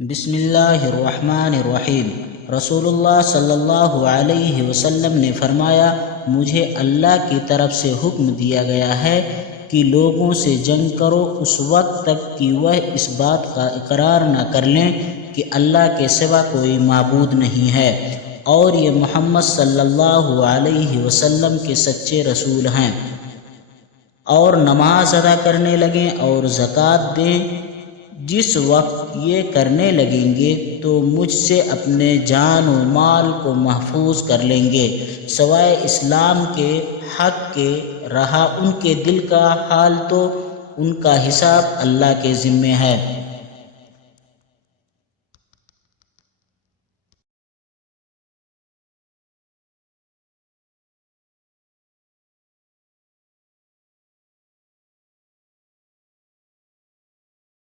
بسم اللہ الرحمن الرحیم۔ رسول اللہ صلی اللہ علیہ وسلم نے فرمایا، مجھے اللہ کی طرف سے حکم دیا گیا ہے کہ لوگوں سے جنگ کرو اس وقت تک کہ وہ اس بات کا اقرار نہ کر لیں کہ اللہ کے سوا کوئی معبود نہیں ہے، اور یہ محمد صلی اللہ علیہ وسلم کے سچے رسول ہیں، اور نماز ادا کرنے لگیں اور زکوٰۃ دیں۔ جس وقت یہ کرنے لگیں گے تو مجھ سے اپنے جان و مال کو محفوظ کر لیں گے، سوائے اسلام کے حق کے رہا ان کے دل کا حال تو ان کا حساب اللہ کے ذمے ہے۔